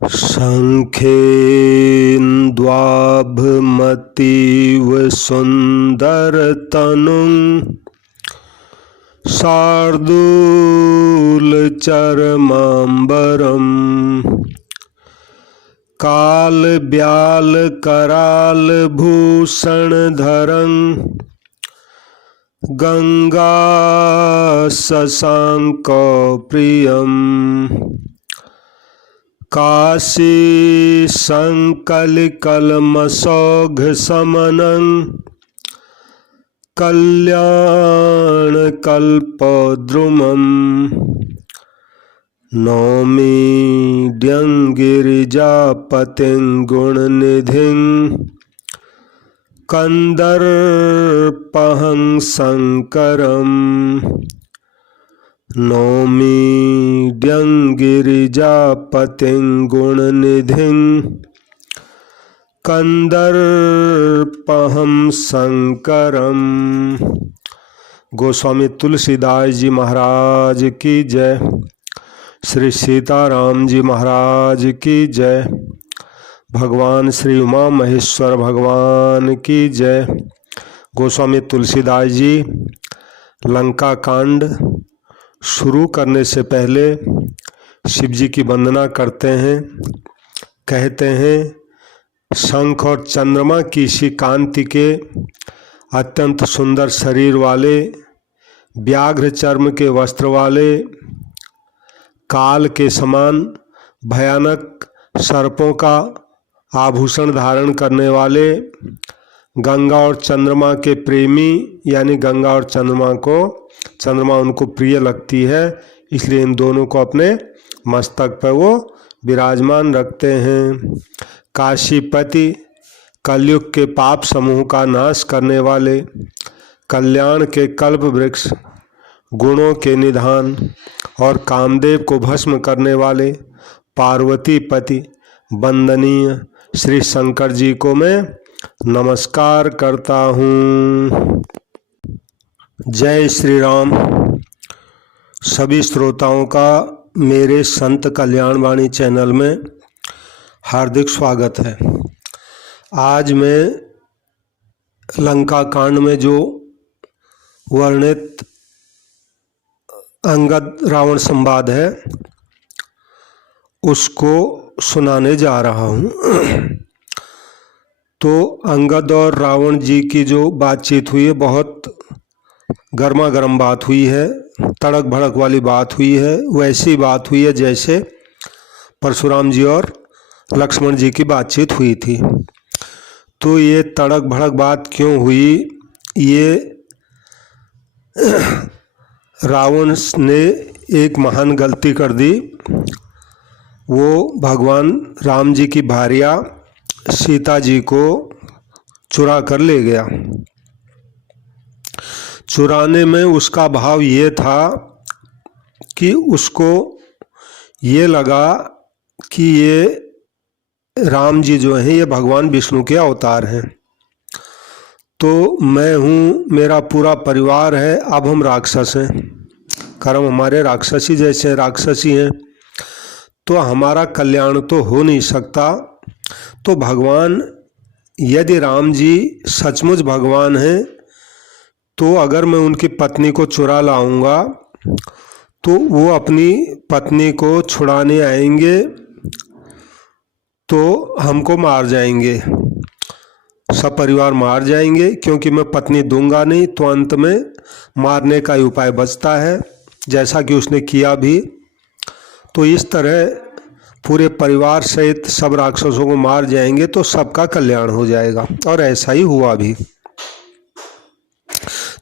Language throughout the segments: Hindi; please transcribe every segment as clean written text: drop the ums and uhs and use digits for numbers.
शङ्खेन्द्वाभमतीव सुन्दरतनुं शार्दूलचर्माम्बरम् कालव्यालकरालभूषणधरं गङ्गाशशाङ्कप्रियम् काशीसङ्कलिकल्मषौघशमनं कल्याणकल्पद्रुमं नौमि गिरिजापतिं गुणनिधिं कन्दर्पहं शङ्करम् नौमि गिरिजापतिं गुणनिधिं कन्दर्पहं शङ्करम्। गोस्वामी तुलसीदास जी महाराज की जय। श्री सीताराम जी महाराज की जय। भगवान श्री उमा महेश्वर भगवान की जय। गोस्वामी तुलसीदास जी लंका कांड शुरू करने से पहले शिव जी की वंदना करते हैं। कहते हैं, शंख और चंद्रमा की सी कांति के अत्यंत सुंदर शरीर वाले, व्याघ्र चर्म के वस्त्र वाले, काल के समान भयानक सर्पों का आभूषण धारण करने वाले, गंगा और चंद्रमा के प्रेमी, यानी गंगा और चंद्रमा उनको प्रिय लगती है, इसलिए इन दोनों को अपने मस्तक पर वो विराजमान रखते हैं। काशीपति, कलयुग के पाप समूह का नाश करने वाले, कल्याण के कल्प वृक्ष, गुणों के निधान और कामदेव को भस्म करने वाले पार्वती पति वंदनीय श्री शंकर जी को मैं नमस्कार करता हूँ। जय श्री राम। सभी श्रोताओं का मेरे संत कल्याण वाणी चैनल में हार्दिक स्वागत है। आज मैं लंका कांड में जो वर्णित अंगद रावण संवाद है उसको सुनाने जा रहा हूँ। तो अंगद और रावण जी की जो बातचीत हुई है, बहुत गर्मा गर्म बात हुई है, तड़क भड़क वाली बात हुई है। वैसी बात हुई है जैसे परशुराम जी और लक्ष्मण जी की बातचीत हुई थी। तो ये तड़क भड़क बात क्यों हुई? ये रावण ने एक महान गलती कर दी। वो भगवान राम जी की भार्या सीता जी को चुरा कर ले गया। चुराने में उसका भाव ये था कि उसको ये लगा कि ये राम जी जो हैं ये भगवान विष्णु के अवतार हैं। तो मैं हूँ, मेरा पूरा परिवार है, अब हम राक्षस हैं, कर्म हमारे राक्षसी जैसे राक्षसी हैं, तो हमारा कल्याण तो हो नहीं सकता। तो भगवान, यदि राम जी सचमुच भगवान हैं तो अगर मैं उनकी पत्नी को चुरा लाऊंगा तो वो अपनी पत्नी को छुड़ाने आएंगे तो हमको मार जाएंगे, सब परिवार मार जाएंगे, क्योंकि मैं पत्नी दूंगा नहीं तो अंत में मारने का ही उपाय बचता है, जैसा कि उसने किया भी। तो इस तरह पूरे परिवार सहित सब राक्षसों को मार जाएंगे तो सबका कल्याण हो जाएगा, और ऐसा ही हुआ भी।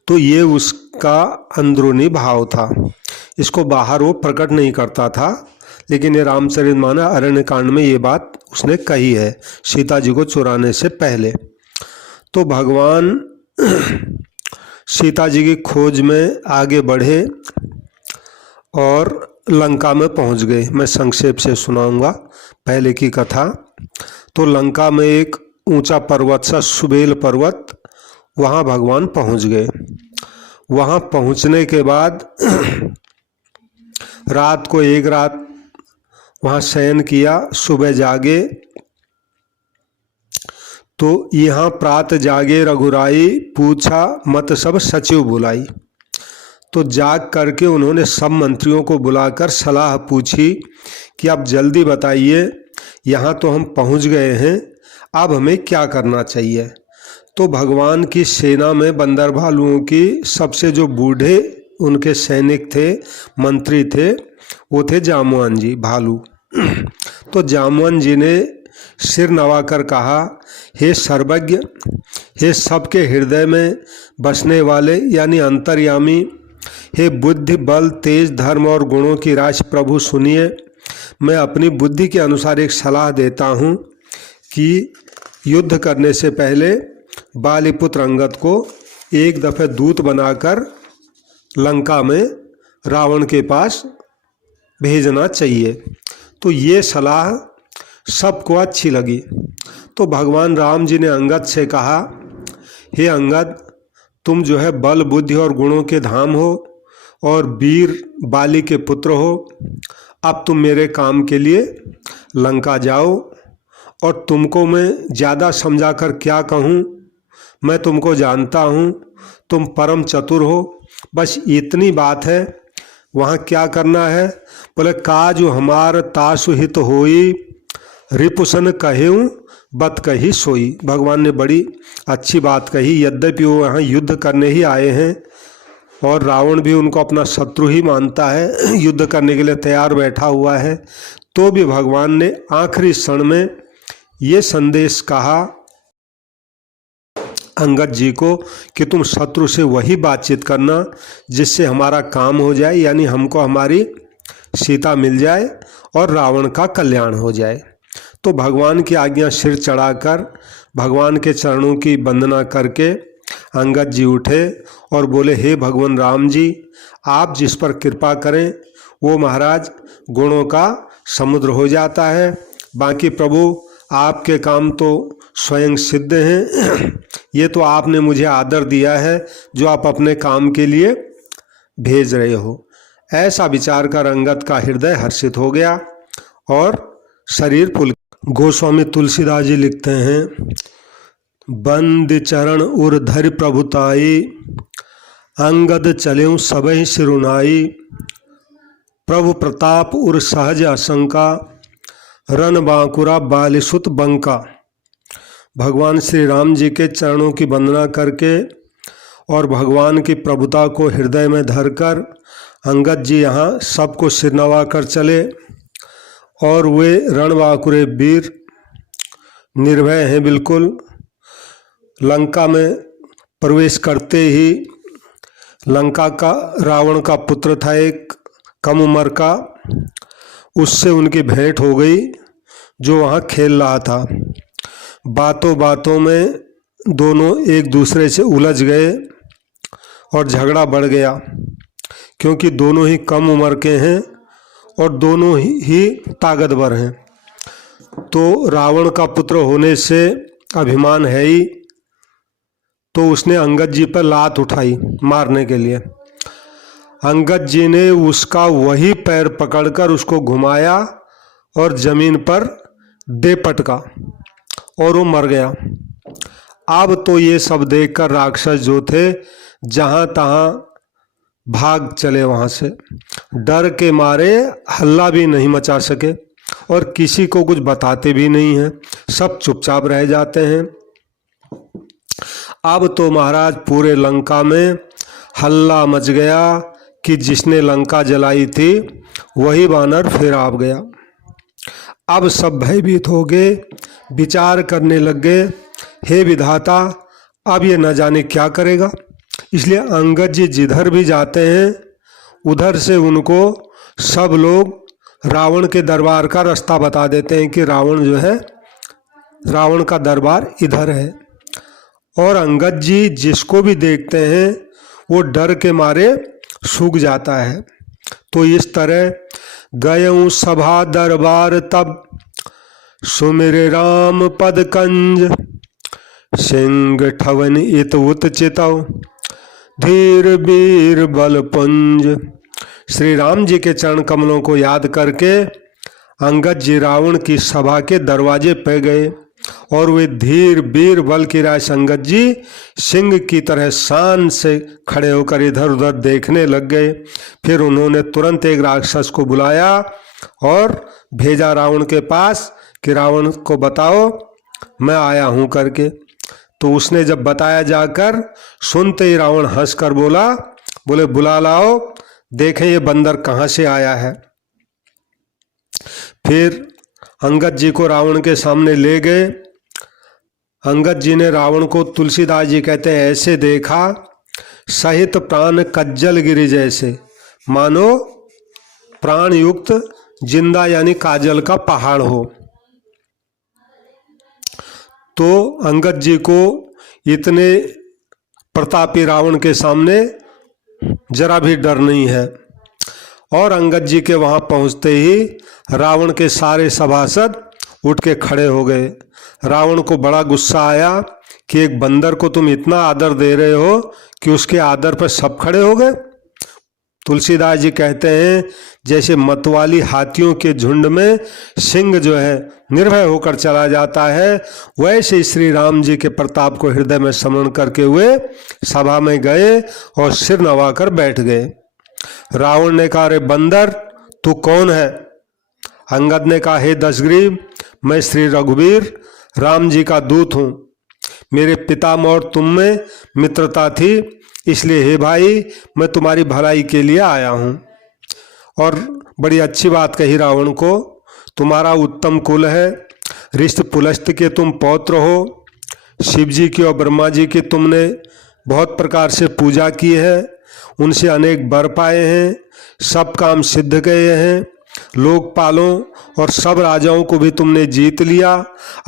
तो ये उसका अंदरूनी भाव था, इसको बाहर वो प्रकट नहीं करता था, लेकिन ये रामचरितमानस अरण्य कांड में ये बात उसने कही है सीता जी को चुराने से पहले। तो भगवान सीता जी की खोज में आगे बढ़े और लंका में पहुंच गए। मैं संक्षेप से सुनाऊंगा पहले की कथा। तो लंका में एक ऊंचा पर्वत सा सुबेल पर्वत, वहाँ भगवान पहुंच गए। वहाँ पहुंचने के बाद रात को एक रात वहाँ शयन किया। सुबह जागे तो यहाँ प्रात जागे रघुराई, पूछा मत सब सचिव बुलाई। तो जाग करके उन्होंने सब मंत्रियों को बुलाकर सलाह पूछी कि आप जल्दी बताइए, यहाँ तो हम पहुँच गए हैं, अब हमें क्या करना चाहिए। तो भगवान की सेना में बंदर भालुओं की सबसे जो बूढ़े उनके सैनिक थे, मंत्री थे, वो थे जामवान जी भालू। तो जामवान जी ने सिर नवाकर कहा, हे सर्वज्ञ, हे सबके हृदय में बसने वाले यानी अंतर्यामी, हे बुद्धि बल तेज धर्म और गुणों की राशि प्रभु, सुनिए। मैं अपनी बुद्धि के अनुसार एक सलाह देता हूँ कि युद्ध करने से पहले बालीपुत्र अंगद को एक दफ़े दूत बनाकर लंका में रावण के पास भेजना चाहिए। तो ये सलाह सबको अच्छी लगी। तो भगवान राम जी ने अंगद से कहा, हे अंगद, तुम जो है बल बुद्धि और गुणों के धाम हो और वीर बाली के पुत्र हो। अब तुम मेरे काम के लिए लंका जाओ, और तुमको मैं ज़्यादा समझाकर क्या कहूँ, मैं तुमको जानता हूँ, तुम परम चतुर हो, बस इतनी बात है। वहाँ क्या करना है? बोले, काजु हमार तासु हित होई, रिपुसन कहेऊँ बत कही सोई। भगवान ने बड़ी अच्छी बात कही। यद्यपि वो यहाँ युद्ध करने ही आए हैं और रावण भी उनको अपना शत्रु ही मानता है, युद्ध करने के लिए तैयार बैठा हुआ है, तो भी भगवान ने आखिरी क्षण में ये संदेश कहा अंगद जी को कि तुम शत्रु से वही बातचीत करना जिससे हमारा काम हो जाए, यानी हमको हमारी सीता मिल जाए और रावण का कल्याण हो जाए। तो भगवान की आज्ञा सिर चढ़ाकर भगवान के चरणों की वंदना करके अंगद जी उठे और बोले, हे भगवान राम जी, आप जिस पर कृपा करें वो महाराज गुणों का समुद्र हो जाता है। बाकी प्रभु आपके काम तो स्वयं सिद्ध हैं। ये तो आपने मुझे आदर दिया है जो आप अपने काम के लिए भेज रहे हो। ऐसा विचार कर अंगद का हृदय हर्षित हो गया और शरीर फुल। गोस्वामी तुलसीदास जी लिखते हैं, बंद चरण उर धरि प्रभुताई, अंगद चलेऊ सबहि सिरुनाई, प्रभु प्रताप उर सहज आशंका, रन बांकुरा बालिसुत बंका। भगवान श्री राम जी के चरणों की वंदना करके और भगवान की प्रभुता को हृदय में धरकर अंगद जी यहाँ सबको सिर नवा कर चले, और वे रणबांकुरे वीर निर्भय हैं बिल्कुल। लंका में प्रवेश करते ही लंका का रावण का पुत्र था एक कम उम्र का, उससे उनकी भेंट हो गई जो वहाँ खेल रहा था। बातों बातों में दोनों एक दूसरे से उलझ गए और झगड़ा बढ़ गया, क्योंकि दोनों ही कम उम्र के हैं और दोनों ही ताकतवर हैं। तो रावण का पुत्र होने से अभिमान है ही, तो उसने अंगद जी पर लात उठाई मारने के लिए। अंगद जी ने उसका वही पैर पकड़कर उसको घुमाया और जमीन पर दे पटका और वो मर गया। अब तो ये सब देखकर राक्षस जो थे जहाँ तहाँ भाग चले वहाँ से, डर के मारे हल्ला भी नहीं मचा सके और किसी को कुछ बताते भी नहीं हैं, सब चुपचाप रह जाते हैं। अब तो महाराज पूरे लंका में हल्ला मच गया कि जिसने लंका जलाई थी वही वानर फिर आ गया। अब सब भयभीत हो गए, विचार करने लग गए, हे विधाता, अब ये न जाने क्या करेगा। इसलिए अंगद जी जिधर भी जाते हैं उधर से उनको सब लोग रावण के दरबार का रास्ता बता देते हैं कि रावण जो है, रावण का दरबार इधर है। और अंगद जी जिसको भी देखते हैं वो डर के मारे सूख जाता है। तो इस तरह गयऊँ सभा दरबार तब, सुमिरे राम पद कंज, सिंह ठवन इत उत चितव, धीर वीर बल पुंज। श्री राम जी के चरण कमलों को याद करके अंगद जी रावण की सभा के दरवाजे पे गए और वे धीर वीर बल की राय अंगद जी सिंह की तरह शान से खड़े होकर इधर उधर देखने लग गए। फिर उन्होंने तुरंत एक राक्षस को बुलाया और भेजा रावण के पास कि रावण को बताओ मैं आया हूं करके। तो उसने जब बताया जाकर, सुनते ही रावण हंसकर बोले बुला लाओ, देखें ये बंदर कहाँ से आया है। फिर अंगद जी को रावण के सामने ले गए। अंगद जी ने रावण को, तुलसीदास जी कहते हैं, ऐसे देखा सहित प्राण कज्जल गिरि जैसे, मानो प्राण युक्त जिंदा यानी काजल का पहाड़ हो। तो अंगद जी को इतने प्रतापी रावण के सामने जरा भी डर नहीं है। और अंगद जी के वहाँ पहुँचते ही रावण के सारे सभासद उठ के खड़े हो गए। रावण को बड़ा गुस्सा आया कि एक बंदर को तुम इतना आदर दे रहे हो कि उसके आदर पर सब खड़े हो गए। तुलसीदास जी कहते हैं जैसे मतवाली हाथियों के झुंड में सिंह जो है निर्भय होकर चला जाता है, वैसे श्री राम जी के प्रताप को हृदय में स्मरण करके हुए सभा में गए और सिर नवाकर बैठ गए। रावण ने कहा, अरे बंदर तू कौन है? अंगद ने कहा, हे दशग्रीव, मैं श्री रघुवीर राम जी का दूत हूँ। मेरे पितामह और तुम में मित्रता थी, इसलिए हे भाई मैं तुम्हारी भलाई के लिए आया हूँ। और बड़ी अच्छी बात कही रावण को, तुम्हारा उत्तम कुल है, ऋष्ट पुलस्त के तुम पौत्र हो, शिव जी की और ब्रह्मा जी की तुमने बहुत प्रकार से पूजा की है, उनसे अनेक वर पाए हैं, सब काम सिद्ध गए हैं, लोकपालों और सब राजाओं को भी तुमने जीत लिया।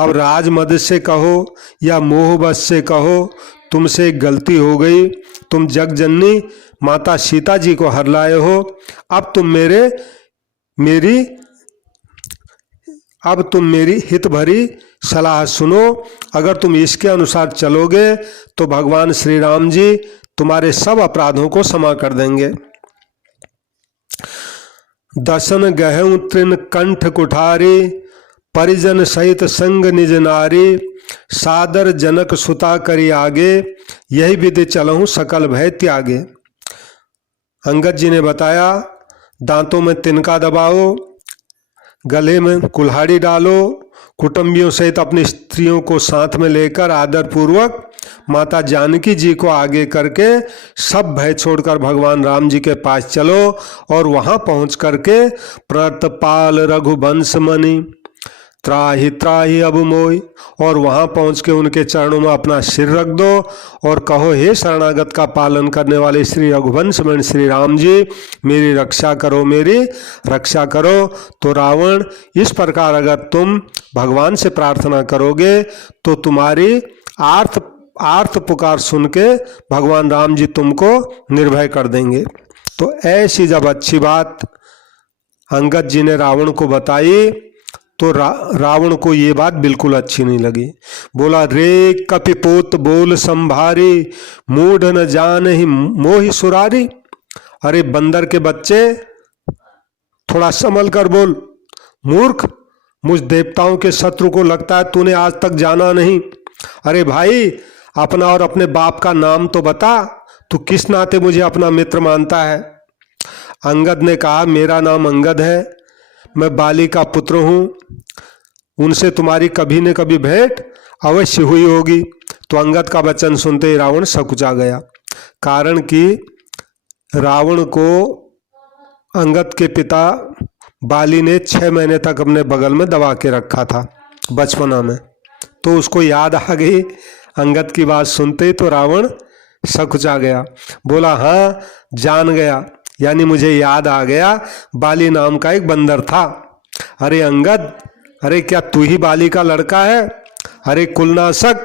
अब राजमद से कहो या मोहबस से कहो, तुमसे एक गलती हो गई, तुम जगजननी माता सीता जी को हर लाए हो। अब तुम मेरी हित भरी सलाह सुनो। अगर तुम इसके अनुसार चलोगे तो भगवान श्री राम जी तुम्हारे सब अपराधों को क्षमा कर देंगे। दसन गहु तृण कंठ कुठारी, परिजन सहित संग निज नारी, सादर जनक सुता करी आगे, यही विधि चलहूँ सकल भय त्यागे। अंगद जी ने बताया, दांतों में तिनका दबाओ, गले में कुल्हाड़ी डालो, कुटुंबियों सहित अपनी स्त्रियों को साथ में लेकर आदर पूर्वक माता जानकी जी को आगे करके सब भय छोड़कर भगवान राम जी के पास चलो और वहाँ पहुँच करके प्रतपाल रघुवंश मणि त्राहि त्राहि अब मोय, और वहाँ पहुँच के उनके चरणों में अपना सिर रख दो और कहो, हे शरणागत का पालन करने वाले श्री रघुवंश मणि श्री राम जी, मेरी रक्षा करो, मेरी रक्षा करो। तो रावण, इस प्रकार अगर तुम भगवान से प्रार्थना करोगे तो तुम्हारी आर्त पुकार सुन के भगवान राम जी तुमको निर्भय कर देंगे। तो ऐसी जब अच्छी बात अंगद जी ने रावण को बताई तो रावण को ये बात बिल्कुल अच्छी नहीं लगी। बोला, रे कपिपोत बोल संभारी, मूढ़ न जान ही मोहि सुरारी। अरे बंदर के बच्चे, थोड़ा संभल कर बोल। मूर्ख, मुझ देवताओं के शत्रु को लगता है तूने आज तक जाना नहीं। अरे भाई, अपना और अपने बाप का नाम तो बता, तू किस नाते मुझे अपना मित्र मानता है? अंगद ने कहा, मेरा नाम अंगद है, मैं बाली का पुत्र हूँ, उनसे तुम्हारी कभी न कभी भेंट अवश्य हुई होगी। तो अंगद का वचन सुनते ही रावण सकुचा गया, कारण कि रावण को अंगद के पिता बाली ने 6 महीने तक अपने बगल में दबा के रखा था बचपना में। तो उसको याद आ गई अंगद की बात सुनते ही, तो रावण सकुचा गया। बोला, हाँ जान गया, यानी मुझे याद आ गया, बाली नाम का एक बंदर था। अरे अंगद, अरे क्या तू ही बाली का लड़का है? अरे कुलनाशक,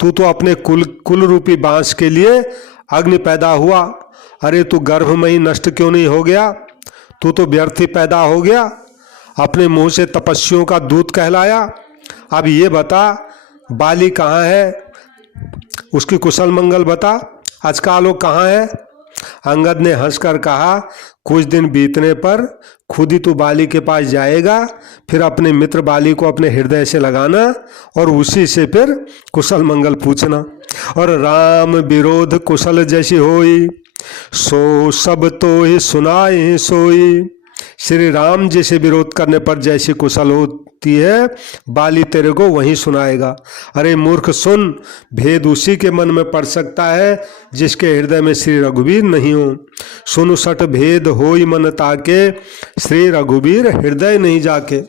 तू तो अपने कुल रूपी बांस के लिए अग्नि पैदा हुआ। अरे तू गर्भ में ही नष्ट क्यों नहीं हो गया? तू तो व्यर्थ ही पैदा हो गया, अपने मुंह से तपस्वियों का दूत कहलाया। अब ये बता, बाली कहाँ है? उसकी कुशल मंगल बता। आज का लोग कहाँ है? अंगद ने हंसकर कहा, कुछ दिन बीतने पर खुद ही तू बाली के पास जाएगा, फिर अपने मित्र बाली को अपने हृदय से लगाना और उसी से फिर कुशल मंगल पूछना। और राम विरोध कुशल जैसी होई, सो सब तो ही सुनाए सोई। श्री राम जी से विरोध करने पर जैसी कुशल होती है, बाली तेरे को वही सुनाएगा। अरे मूर्ख सुन, भेद उसी के मन में पड़ सकता है जिसके हृदय में श्री रघुवीर नहीं हो। सुनु सठ भेद होई मन ताके, श्री रघुवीर हृदय नहीं जाके।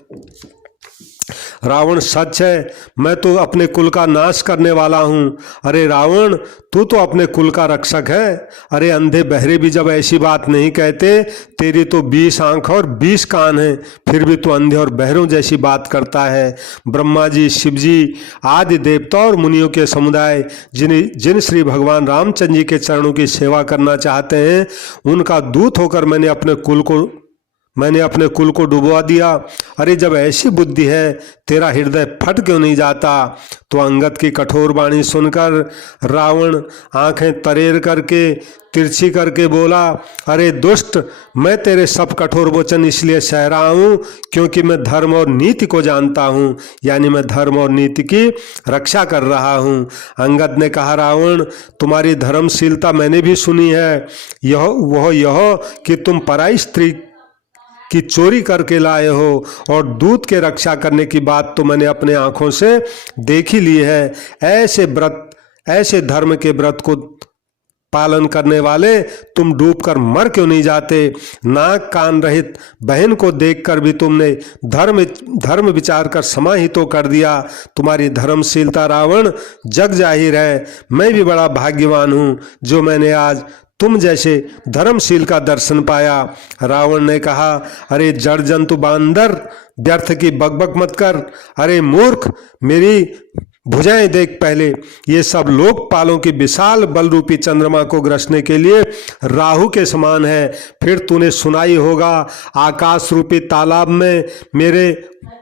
रावण सच है, मैं तो अपने कुल का नाश करने वाला हूँ। अरे रावण, तू तो अपने कुल का रक्षक है। अरे अंधे बहरे भी जब ऐसी बात नहीं कहते, तेरी तो 20 आंख और 20 कान हैं, फिर भी तू अंधे और बहरों जैसी बात करता है। ब्रह्मा जी, शिव जी आदि देवता और मुनियों के समुदाय जिन श्री भगवान रामचंद्र जी के चरणों की सेवा करना चाहते हैं, उनका दूत होकर मैंने अपने कुल को डुबवा दिया। अरे जब ऐसी बुद्धि है, तेरा हृदय फट क्यों नहीं जाता? तो अंगद की कठोर वाणी सुनकर रावण आंखें तरेर करके तिरछी करके बोला, अरे दुष्ट, मैं तेरे सब कठोर वचन इसलिए सह रहा हूँ क्योंकि मैं धर्म और नीति को जानता हूँ, यानी मैं धर्म और नीति की रक्षा कर रहा हूँ। अंगद ने कहा, रावण, तुम्हारी धर्मशीलता मैंने भी सुनी है। यह कि तुम पराई स्त्री की चोरी करके लाए हो और दूत के रक्षा करने की बात तो मैंने अपने आंखों से देख ही ली है। ऐसे धर्म के व्रत को पालन करने वाले तुम डूबकर मर क्यों नहीं जाते? नाक कान रहित बहन को देखकर भी तुमने धर्म विचार कर समाहित तो कर दिया। तुम्हारी धर्मशीलता रावण जग जाहिर है। मैं भी बड़ा भाग्यवान हूँ जो मैंने आज तुम जैसे धर्मशील का दर्शन पाया। रावण ने कहा, अरे जड़ जंतु बांदर, व्यर्थ की बकबक मत कर। अरे मूर्ख, मेरी भुजाएं देख पहले। ये सब लोकपालों की विशाल बल रूपी चंद्रमा को ग्रसने के लिए राहु के समान है। फिर तूने सुनाई होगा, आकाश रूपी तालाब में मेरे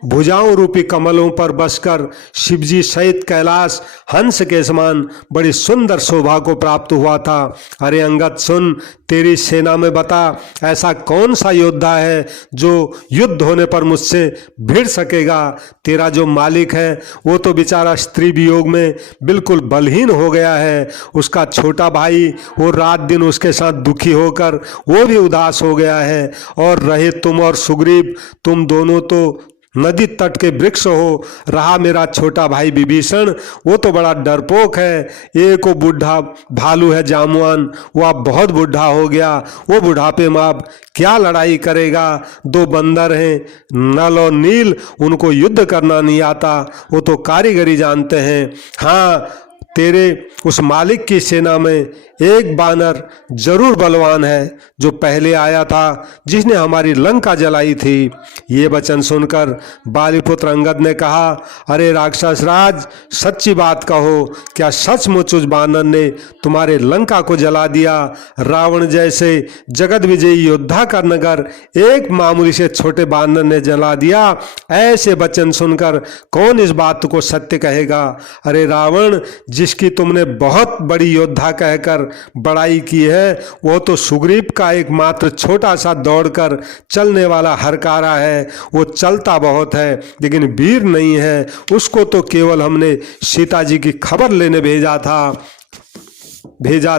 भुजाओं रूपी कमलों पर बसकर शिवजी सहित कैलाश हंस के समान बड़ी सुंदर शोभा को प्राप्त हुआ था। अरे अंगद सुन, तेरी सेना में बता, ऐसा कौन सा योद्धा है जो युद्ध होने पर मुझसे भिड़ सकेगा? तेरा जो मालिक है वो तो बेचारा स्त्री वियोग में बिल्कुल बलहीन हो गया है। उसका छोटा भाई वो रात दिन उसके साथ दुखी होकर वो भी उदास हो गया है। और रहे तुम और सुग्रीव, तुम दोनों तो नदी तट के वृक्ष हो। रहा मेरा छोटा भाई विभीषण, वो तो बड़ा डरपोक है। एक वो बूढ़ा भालू है जामुआन, वो अब बहुत बूढ़ा हो गया। वो बुढ़ापे में अब क्या लड़ाई करेगा? 2 बंदर हैं, नल और नील, उनको युद्ध करना नहीं आता, वो तो कारीगरी जानते हैं। हाँ, तेरे उस मालिक की सेना में एक बानर जरूर बलवान है जो पहले आया था, जिसने हमारी लंका जलाई थी। ये वचन सुनकर बालीपुत्र अंगद ने कहा, अरे राक्षस राज, सच्ची बात कहो, क्या सचमुच उस बानर ने तुम्हारे लंका को जला दिया? रावण जैसे जगत विजयी योद्धा का नगर एक मामूली से छोटे बानर ने जला दिया। ऐसे वचन सुनकर कौन इस बात को सत्य कहेगा? अरे रावण, जिसकी तुमने बहुत बड़ी योद्धा कहकर बड़ाई की है, वो तो सुग्रीव का एकमात्र छोटा सा दौड़कर चलने वाला हरकारा है। वो चलता बहुत है लेकिन वीर नहीं है। उसको तो केवल हमने सीता जी की खबर लेने भेजा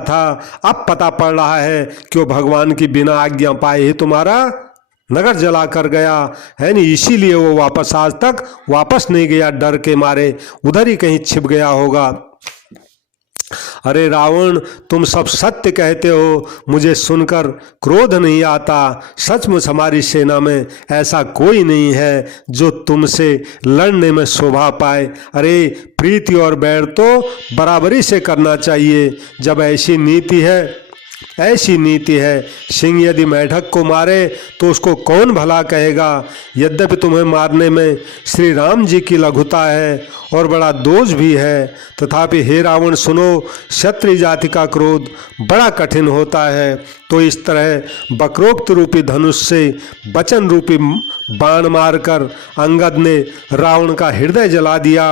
था। अब पता पड़ रहा है कि वो भगवान की बिना आज्ञा पाए ही तुम्हारा नगर जला कर गया है नहीं, इसीलिए वो वापस आज तक वापस नहीं गया, डर के मारे उधर ही कहीं छिप गया होगा। अरे रावण, तुम सब सत्य कहते हो, मुझे सुनकर क्रोध नहीं आता। सचमुच हमारी सेना में ऐसा कोई नहीं है जो तुमसे लड़ने में शोभा पाए। अरे प्रीति और बैर तो बराबरी से करना चाहिए। जब ऐसी नीति है, सिंह यदि मेढक को मारे तो उसको कौन भला कहेगा? यद्यपि तुम्हें मारने में श्री राम जी की लघुता है और बड़ा दोष भी है, तथापि हे रावण सुनो, क्षत्रिय जाति का क्रोध बड़ा कठिन होता है। तो इस तरह वक्रोक्त रूपी धनुष से वचन रूपी बाण मारकर अंगद ने रावण का हृदय जला दिया।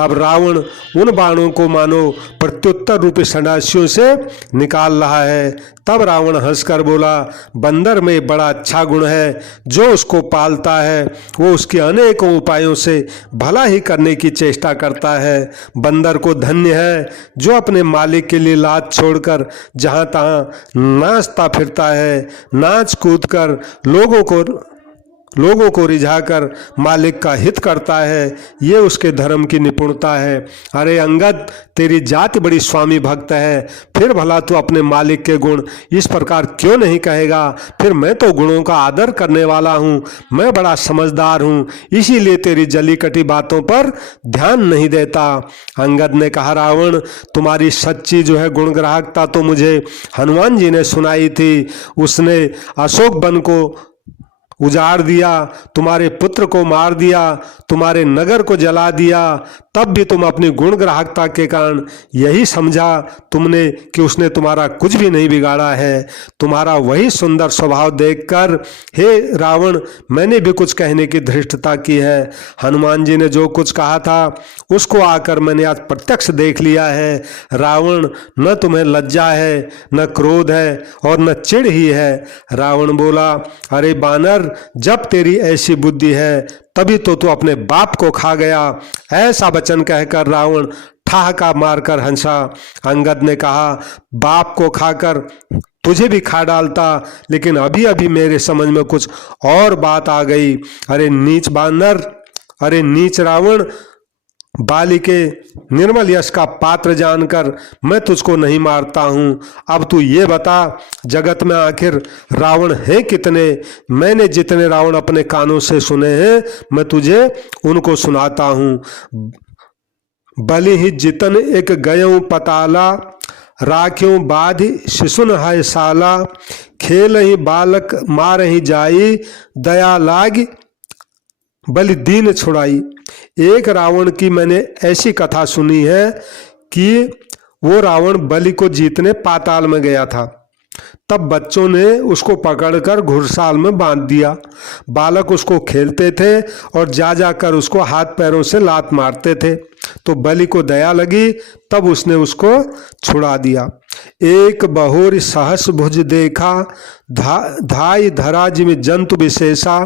अब रावण उन बाणों को मानो प्रत्युत्तर रूपी संडासियों से निकाल रहा है। तब रावण हंसकर बोला, बंदर में बड़ा अच्छा गुण है, जो उसको पालता है वो उसके अनेकों उपायों से भला ही करने की चेष्टा करता है। बंदर को धन्य है जो अपने मालिक के लिए लात छोड़कर जहाँ तहाँ नाचता फिरता है, नाच कूद कर लोगों को रिझाकर मालिक का हित करता है। ये उसके धर्म की निपुणता है। अरे अंगद, तेरी जाति बड़ी स्वामी भक्त है, फिर भला तू अपने मालिक के गुण इस प्रकार क्यों नहीं कहेगा? फिर मैं तो गुणों का आदर करने वाला हूँ, मैं बड़ा समझदार हूँ, इसीलिए तेरी जली कटी बातों पर ध्यान नहीं देता। अंगद ने कहा, रावण, तुम्हारी सच्ची जो है गुणग्राहकता तो मुझे हनुमान जी ने सुनाई थी। उसने अशोक वन को उजाड़ दिया, तुम्हारे पुत्र को मार दिया, तुम्हारे नगर को जला दिया, तब भी तुम अपनी गुण ग्राहकता के कारण यही समझा तुमने कि उसने तुम्हारा कुछ भी नहीं बिगाड़ा है। तुम्हारा वही सुंदर स्वभाव देखकर हे रावण, मैंने भी कुछ कहने की धृष्टता की है। हनुमान जी ने जो कुछ कहा था उसको आकर मैंने आज प्रत्यक्ष देख लिया है। रावण, न तुम्हें लज्जा है, न क्रोध है और न चिढ़ ही है। रावण बोला, अरे बानर, जब तेरी ऐसी बुद्धि है तभी तो तू अपने बाप को खा गया। ऐसा वचन कहकर रावण ठहाका मारकर हंसा। अंगद ने कहा, बाप को खाकर तुझे भी खा डालता, लेकिन अभी अभी मेरे समझ में कुछ और बात आ गई। अरे नीच बानर, अरे नीच रावण, बाली के निर्मल यश का पात्र जानकर मैं तुझको नहीं मारता हूँ। अब तू ये बता, जगत में आखिर रावण हैं कितने? मैंने जितने रावण अपने कानों से सुने हैं मैं तुझे उनको सुनाता हूँ। बलि ही जितन एक गयों पताला, राख्यों बाधि शिशुन है साला, खेल ही बालक मार ही जाई, दया लाग बलि दीन छुड़ाई। एक रावण की मैंने ऐसी कथा सुनी है कि वो रावण बलि को जीतने पाताल में गया था। तब बच्चों ने उसको पकड़कर घुड़साल में बांध दिया। बालक उसको खेलते थे और जा जाकर उसको हाथ पैरों से लात मारते थे। तो बलि को दया लगी, तब उसने उसको छुड़ा दिया। एक बहोर सहस भुज देखा, धाई धरा जिमि जंतु विशेषा,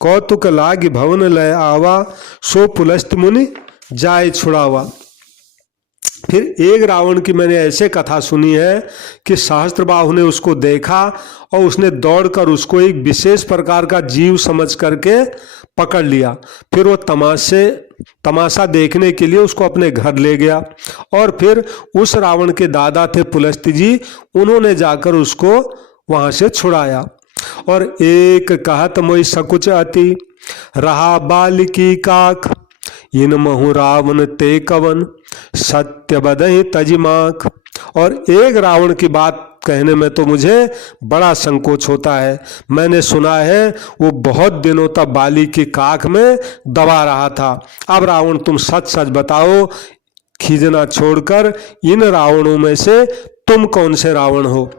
कौतुक लाग भवन लय आवा, सो पुलस्त मुनि जाय छुड़ावा। फिर एक रावण की मैंने ऐसे कथा सुनी है कि सहस्त्रबाहु ने उसको देखा और उसने दौड़कर उसको एक विशेष प्रकार का जीव समझ करके पकड़ लिया। फिर वो तमाशा देखने के लिए उसको अपने घर ले गया और फिर उस रावण के दादा थे पुलस्त जी, उन्होंने जाकर उसको वहां से छुड़ाया। और एक कहत मोई सकुच अति, रहा बाल की काख, इन महु रावण ते कवन, सत्य बदहि तजिमाख। और एक रावण की बात कहने में तो मुझे बड़ा संकोच होता है। मैंने सुना है वो बहुत दिनों तक बाली की काख में दबा रहा था। अब रावण, तुम सच सच बताओ, खींचना छोड़कर इन रावणों में से तुम कौन से रावण हो?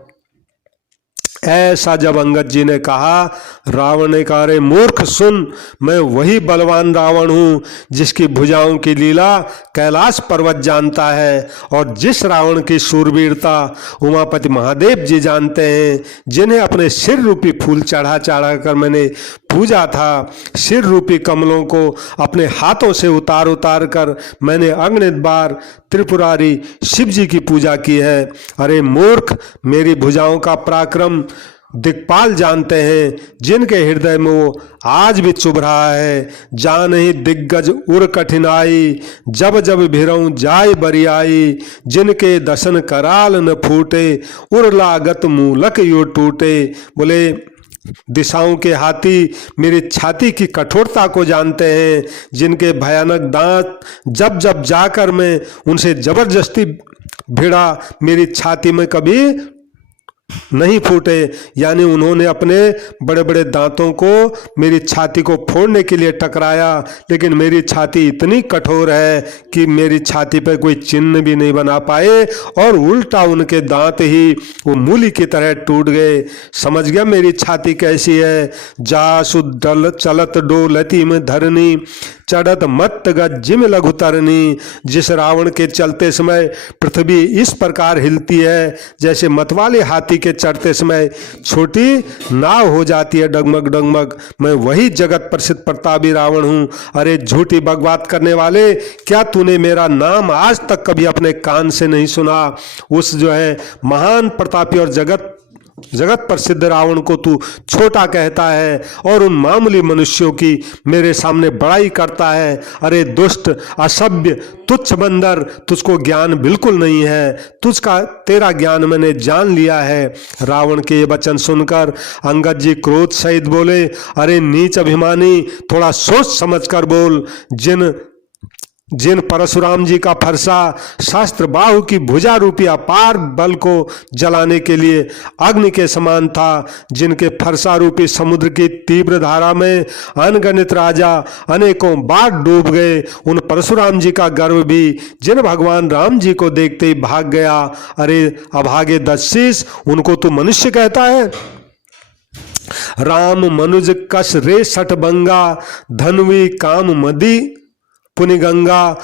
ऐसा जब अंगद जी ने कहा, रावण ने कहा, रे मूर्ख सुन, मैं वही बलवान रावण हूँ जिसकी भुजाओं की लीला कैलाश पर्वत जानता है और जिस रावण की शूरवीरता उमापति महादेव जी जानते हैं, जिन्हें अपने सिर रूपी फूल चढ़ा चढ़ा कर मैंने पूजा था। सिर रूपी कमलों को अपने हाथों से उतार उतार कर मैंने अगणित बार त्रिपुरारी शिव जी की पूजा की है। अरे मूर्ख, मेरी भुजाओं का पराक्रम दिक्पाल जानते हैं, जिनके हृदय में वो आज भी चुभ रहा है। जान ही दिग्गज उर कठिनाई, जब जब भिरऊं जाय बरियाई, जिनके दसन कराल न फूटे, उर लागत मूलक यो टूटे। बोले, दिशाओं के हाथी मेरी छाती की कठोरता को जानते हैं, जिनके भयानक दांत जब जब जाकर मैं उनसे जबरदस्ती भिड़ा, मेरी छाती में कभी नहीं फूटे, यानी उन्होंने अपने बड़े बड़े दांतों को मेरी छाती को फोड़ने के लिए टकराया, लेकिन मेरी छाती इतनी कठोर है कि मेरी छाती पर कोई चिन्ह भी नहीं बना पाए और उल्टा उनके दांत ही वो मूली की तरह टूट गए। समझ गया मेरी छाती कैसी है। जासु डल चलत डोलती में धरनी, चढ़त मत गज्जिम लघु तरनी। जिस रावण के चलते समय पृथ्वी इस प्रकार हिलती है जैसे मतवाले हाथी के चढ़ते समय छोटी नाव हो जाती है, डगमग डगमग, मैं वही जगत प्रसिद्ध प्रतापी रावण हूँ। अरे झूठी बकवास करने वाले, क्या तूने मेरा नाम आज तक कभी अपने कान से नहीं सुना? उस जो है महान प्रतापी और जगत प्रसिद्ध रावण को तू छोटा कहता है और उन मामूली मनुष्यों की मेरे सामने बड़ाई करता है। अरे दुष्ट, असभ्य, तुच्छ बंदर, तुझको ज्ञान बिल्कुल नहीं है। तेरा ज्ञान मैंने जान लिया है। रावण के ये वचन सुनकर अंगद जी क्रोध सहित बोले, अरे नीच अभिमानी, थोड़ा सोच समझ कर बोल। जिन परशुराम जी का फरसा शास्त्र बाहु की भुजा रूपी अपार बल को जलाने के लिए अग्नि के समान था, जिनके फरसा रूपी समुद्र की तीव्र धारा में अनगणित राजा अनेकों बार डूब गए, उन परशुराम जी का गर्व भी जिन भगवान राम जी को देखते ही भाग गया। अरे अभागे दस्सीस, उनको तू मनुष्य कहता है? राम मनुज कश रे सठ बंगा, धनवी काम मदी पुनि गंगा,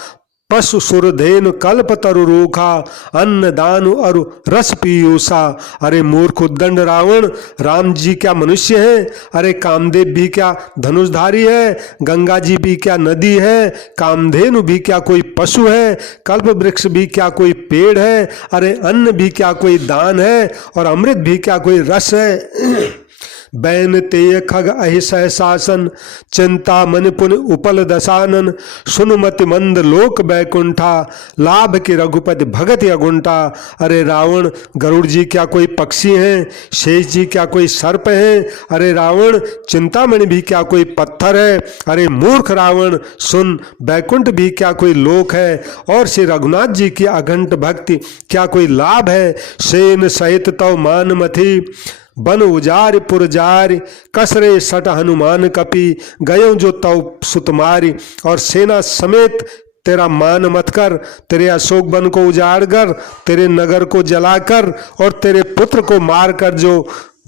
पशु सुरधेनु कल्प तरु रूखा, अन्न दानु अरु रस पीयूषा। अरे मूर्ख उद्दंड रावण, राम जी क्या मनुष्य है? अरे कामदेव भी क्या धनुषधारी है? गंगा जी भी क्या नदी है? कामधेनु भी क्या कोई पशु है? कल्प वृक्ष भी क्या कोई पेड़ है? अरे अन्न भी क्या कोई दान है? और अमृत भी क्या कोई रस है? बैन तेय खग अहिसह शासन, चिंता मन पुन उपल दशानन। सुनमति मंद लोक बैकुंठा, लाभ के रघुपति भगत अगुंठा। अरे रावण, गरुड़ जी क्या कोई पक्षी हैं? शेष जी क्या कोई सर्प हैं? अरे रावण, चिंतामणि भी क्या कोई पत्थर है? अरे मूर्ख रावण सुन, बैकुंठ भी क्या कोई लोक है? और श्री रघुनाथ जी की अघंट भक्ति क्या कोई लाभ है? सेन सहित तव मान मथी, बन उजार पुरजार, कसरे सट हनुमान कपि, गयो जो तव सुतमारी। और सेना समेत तेरा मान मत कर, तेरे अशोक वन को उजाड़ कर, तेरे नगर को जलाकर और तेरे पुत्र को मार कर जो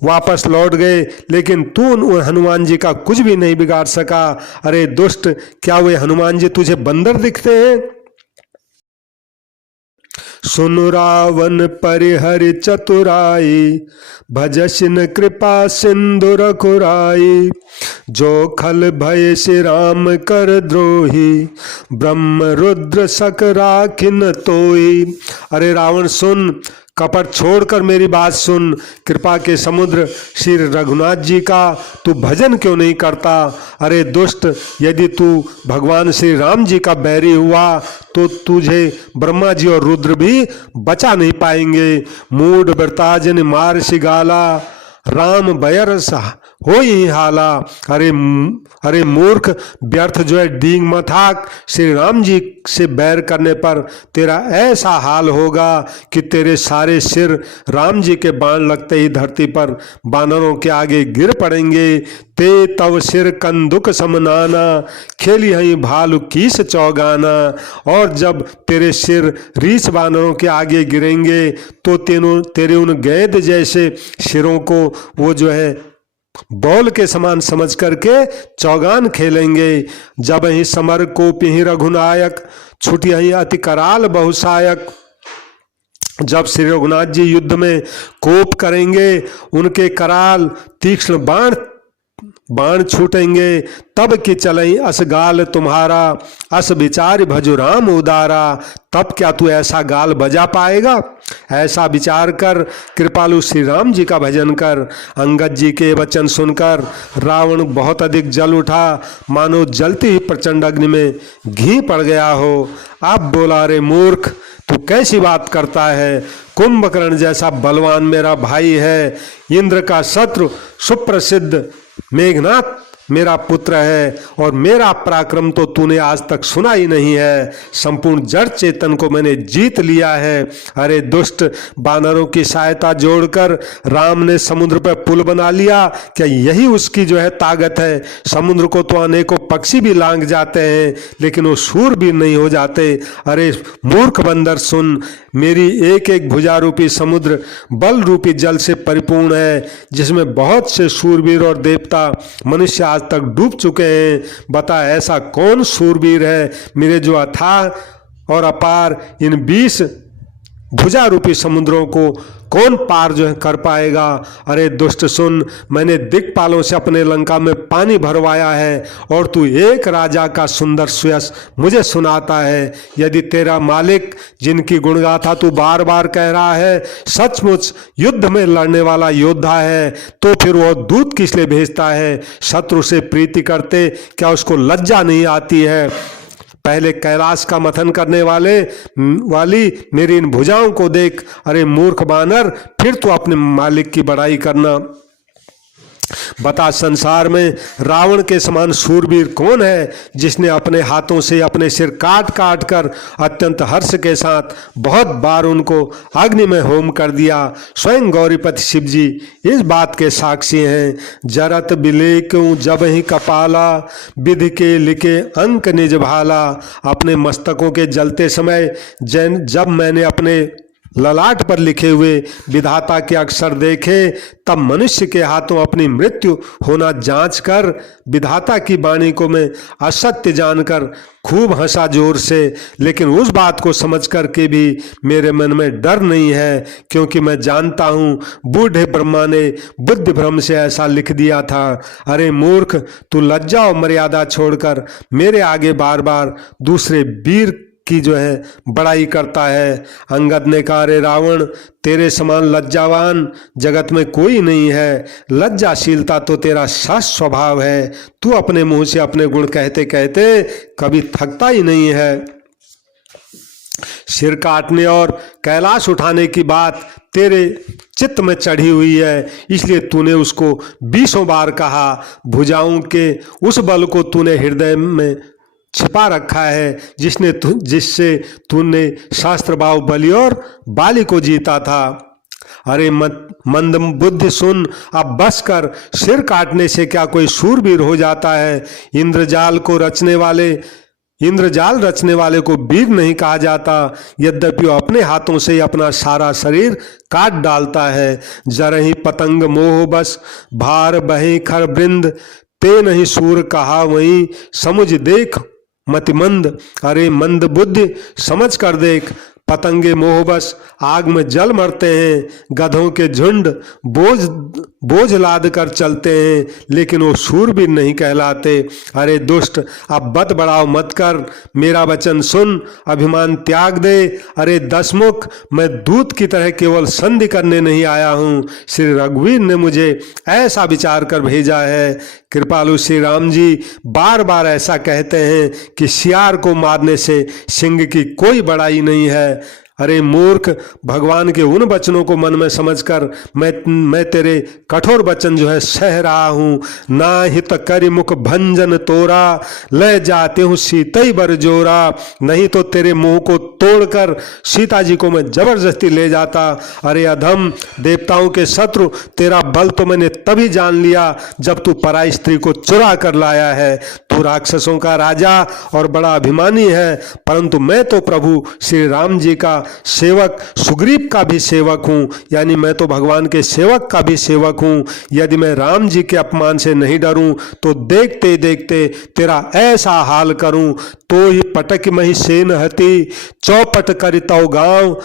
वापस लौट गए, लेकिन तू उन हनुमान जी का कुछ भी नहीं बिगाड़ सका। अरे दुष्ट, क्या वे हनुमान जी तुझे बंदर दिखते हैं? सुन रावण परिहरि चतुराई, भजसिन कृपा सिंधु रघुराई। जो खल भय श्री राम कर द्रोही, ब्रह्म रुद्र सक राखिन तोई। अरे रावण सुन, कपट छोड़कर मेरी बात सुन। कृपा के समुद्र श्री रघुनाथ जी का तू भजन क्यों नहीं करता? अरे दुष्ट, यदि तू भगवान श्री राम जी का बैरी हुआ तो तुझे ब्रह्मा जी और रुद्र भी बचा नहीं पाएंगे। मूढ़ व्रताजन मार सिगाला, राम बयरस हो ही हाला। अरे मूर्ख, व्यर्थ जो है डींग मथाक, श्री राम जी से बैर करने पर तेरा ऐसा हाल होगा कि तेरे सारे सिर राम जी के बाण लगते ही धरती पर बानरों के आगे गिर पड़ेंगे। ते तव सिर कंदुक समनाना, खेली हई भालू कीस चौगाना। और जब तेरे सिर रीछ बानरों के आगे गिरेंगे तो तेरे उन गैद जैसे सिरों को वो जो है बॉल के समान समझ करके चौगान खेलेंगे। जब ही समर को पिही रघुनायक, छुटी ही अति कराल बहुसायक। जब श्री रघुनाथ जी युद्ध में कोप करेंगे, उनके कराल तीक्ष्ण बाण छूटेंगे। तब कि चलई अस गाल तुम्हारा, अस विचार भजु राम उदारा। तब क्या तू ऐसा गाल बजा पाएगा? ऐसा विचार कर, कृपालु श्री राम जी का भजन कर। अंगद जी के वचन सुनकर रावण बहुत अधिक जल उठा, मानो जलती ही प्रचंड अग्नि में घी पड़ गया हो। अब बोला, रे मूर्ख, तू कैसी बात करता है? कुंभकर्ण जैसा बलवान मेरा भाई है, इंद्र का शत्रु सुप्रसिद्ध मेघनाथ मेरा पुत्र है और मेरा पराक्रम तो तूने आज तक सुना ही नहीं है। संपूर्ण जड़ चेतन को मैंने जीत लिया है। अरे दुष्ट, बानरों की सहायता जोड़कर राम ने समुद्र पर पुल बना लिया। क्या यही उसकी जो है ताकत है? समुद्र को तो अनेकों पक्षी भी लांघ जाते हैं, लेकिन वो शूरवीर नहीं हो जाते। अरे मूर्ख बंदर सुन, मेरी एक एक भुजा रूपी समुद्र बल रूपी जल से परिपूर्ण है, जिसमें बहुत से शूरवीर और देवता मनुष्य आज तक डूब चुके हैं। बता, ऐसा कौन शूरवीर है मेरे जो अथाह और अपार इन 20 भुजा रूपी समुद्रों को कौन पार जो है कर पाएगा? अरे दुष्ट सुन, मैंने दिक्पालों से अपने लंका में पानी भरवाया है और तू एक राजा का सुंदर सुयस मुझे सुनाता है। यदि तेरा मालिक, जिनकी गुणगाथा तू बार बार कह रहा है, सचमुच युद्ध में लड़ने वाला योद्धा है, तो फिर वह दूत किस लिए भेजता है? शत्रु से प्रीति करते क्या उसको लज्जा नहीं आती है? पहले कैलाश का मथन करने वाली मेरी इन भुजाओं को देख। अरे मूर्ख बानर, फिर तो अपने मालिक की बड़ाई करना। बता, संसार में रावण के समान शूरवीर कौन है, जिसने अपने हाथों से अपने सिर काट काट कर अत्यंत हर्ष के साथ बहुत बार उनको अग्नि में होम कर दिया। स्वयं गौरीपति शिव जी इस बात के साक्षी हैं। जरत बिलेक्यों जब ही कपाला, विधि के लिखे अंक निज भाला। अपने मस्तकों के जलते समय जब मैंने अपने ललाट पर लिखे हुए विधाता के अक्षर देखे, तब मनुष्य के हाथों अपनी मृत्यु होना जांचकर विधाता की वाणी को मैं असत्य जानकर खूब हंसा जोर से। लेकिन उस बात को समझ कर के भी मेरे मन में डर नहीं है, क्योंकि मैं जानता हूँ बूढ़े ब्रह्मा ने बुद्धि भ्रम से ऐसा लिख दिया था। अरे मूर्ख, तू लज्जा और मर्यादा छोड़कर मेरे आगे बार बार दूसरे वीर की जो है बड़ाई करता है। अंगद ने कहा, अरे रावण, तेरे समान लज्जावान जगत में कोई नहीं है। लज्जाशीलता तो तेरा शाश्वत स्वभाव है। तू अपने मुंह से अपने गुण कहते कहते कभी थकता ही नहीं है। सिर काटने और कैलाश उठाने की बात तेरे चित्त में चढ़ी हुई है, इसलिए तूने उसको 20 बार कहा। भुजाओं के उस बल को तूने हृदय में छिपा रखा है, जिससे तूने शास्त्र बाहुबली और बाली को जीता था। अरे मंद बुद्धि सुन, अब बस कर। सिर काटने से क्या कोई शूरवीर हो जाता है? इंद्रजाल रचने वाले को वीर नहीं कहा जाता, यद्यपि वो अपने हाथों से ही अपना सारा शरीर काट डालता है। जरहि पतंग मोह बस, भार बहे खर वृंद, ते नहीं सूर कहा वहीं समुझ देख मतिमंद। अरे मंद बुद्धि, समझ कर देख, पतंगे मोहबस आग में जल मरते हैं, गधों के झुंड बोझ लाद कर चलते हैं, लेकिन वो शूरवीर नहीं कहलाते। अरे दुष्ट, अब बत बढ़ाओ मत कर, मेरा वचन सुन, अभिमान त्याग दे। अरे दसमुख, मैं दूत की तरह केवल संधि करने नहीं आया हूँ। श्री रघुवीर ने मुझे ऐसा विचार कर भेजा है। कृपालु श्री राम जी बार बार ऐसा कहते हैं कि सियार को मारने से सिंह की कोई बड़ाई नहीं है। अरे मूर्ख, भगवान के उन वचनों को मन में समझकर मैं तेरे कठोर वचन जो है सह रहा हूँ। ना हित करि मुख भंजन तोरा, ले जाते हूँ सीतई बर जोरा। नहीं तो तेरे मुंह को तोड़कर सीता जी को मैं जबरदस्ती ले जाता। अरे अधम, देवताओं के शत्रु, तेरा बल तो मैंने तभी जान लिया जब तू पराई स्त्री को चुरा कर लाया है। तू राक्षसों का राजा और बड़ा अभिमानी है, परंतु मैं तो प्रभु श्री राम जी का सेवक, सुग्रीव का भी सेवक हूँ, यानी मैं तो भगवान के सेवक का भी सेवक हूँ। यदि मैं राम जी के अपमान से नहीं डरूं तो देखते देखते तेरा ऐसा हाल करूं, तो ही पटक मही सेन हती, चौपट करितौ गांव,